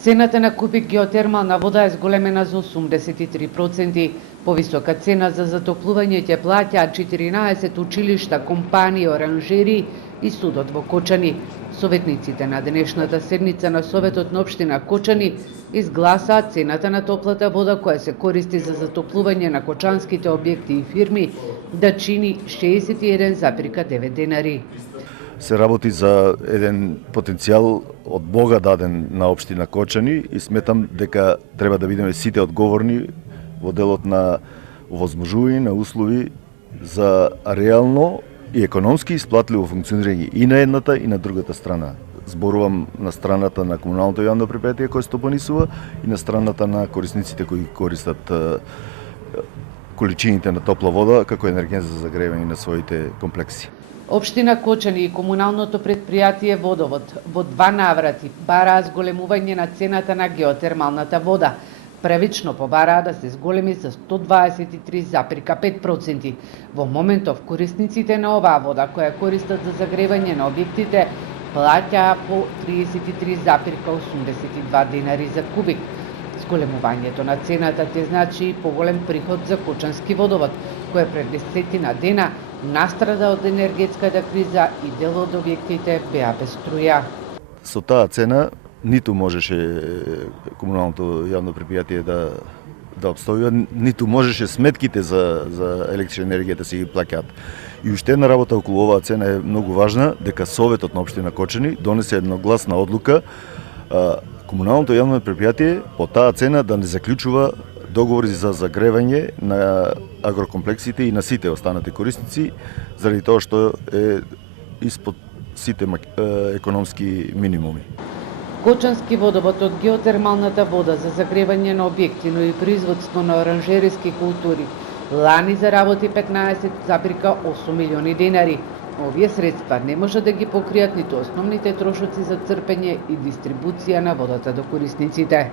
Цената на кубик геотермална вода е зголемена за 83%. Повисока цена за затоплување ќе плаќаат 14 училишта, компании, оранжери и судот во Кочани. Советниците на денешната седница на Советот на општина Кочани изгласаат цената на топлата вода која се користи за затоплување на кочанските објекти и фирми да чини 61,9 денари. Се работи за еден потенцијал од Бога даден на општина Кочани и сметам дека треба да бидеме сите одговорни во делот на овозможување на услови за реално и економски исплатливо функционирање и на едната и на другата страна. Зборувам на страната на комуналното јавно предпријатие кој стопанисува и на страната на корисниците кои користат количините на топла вода како енерген за загревање на своите комплекси. Општина Кочани и комуналното предпријатие Водовод во два наврати бараа зголемување на цената на геотермалната вода. Превично побараа да се зголеми за 123,5%. Во моментов корисниците на оваа вода која користат за загревање на објектите плаќаа по 33,82 денари за кубик. Зголемувањето на цената те значи и поголем приход за Кочански водовод, кој пред 10 дена настрада од енергетската криза и дел од објектите беа без струја. Со таа цена ниту можеше комуналното јавно предпријатие да обстојува, ниту можеше сметките за електрична енергија да се ги плаќаат. И уште една работа околу оваа цена е многу важна, дека Советот на општина Кочани донесе едногласна одлука комуналното јавно предпријатие по таа цена да не заклучува договори за загревање на агрокомплексите и на сите останати корисници, заради тоа што е испод сите економски минимуми. Кочански водовод од геотермалната вода за загревање на објекти, но и производство на оранжериски култури лани заработи 15,8 милиони денари. Овие средства не може да ги покријат ниту основните трошоци за црпење и дистрибуција на водата до корисниците.